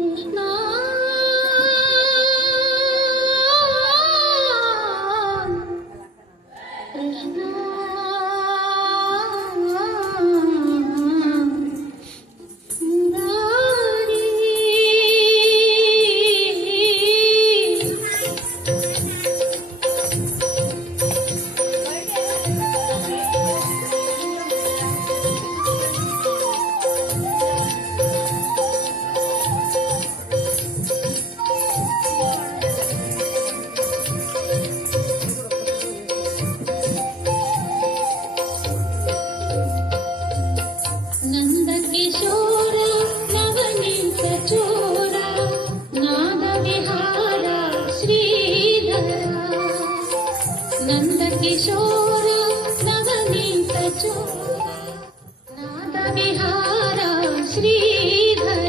కృష్ణ కృష్ణ किशोर नवनीत चोर नाद विहार श्रीधर नंद किशोर नवनीत चोर नाद विहार श्रीधर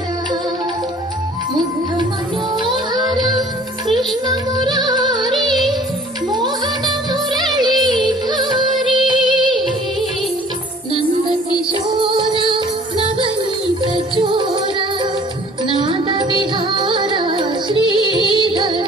मुग्ध मनोहर कृष्ण मुरारी मोहन मुरलीधरी नंद किशोर चोर नाद विहार श्रीधर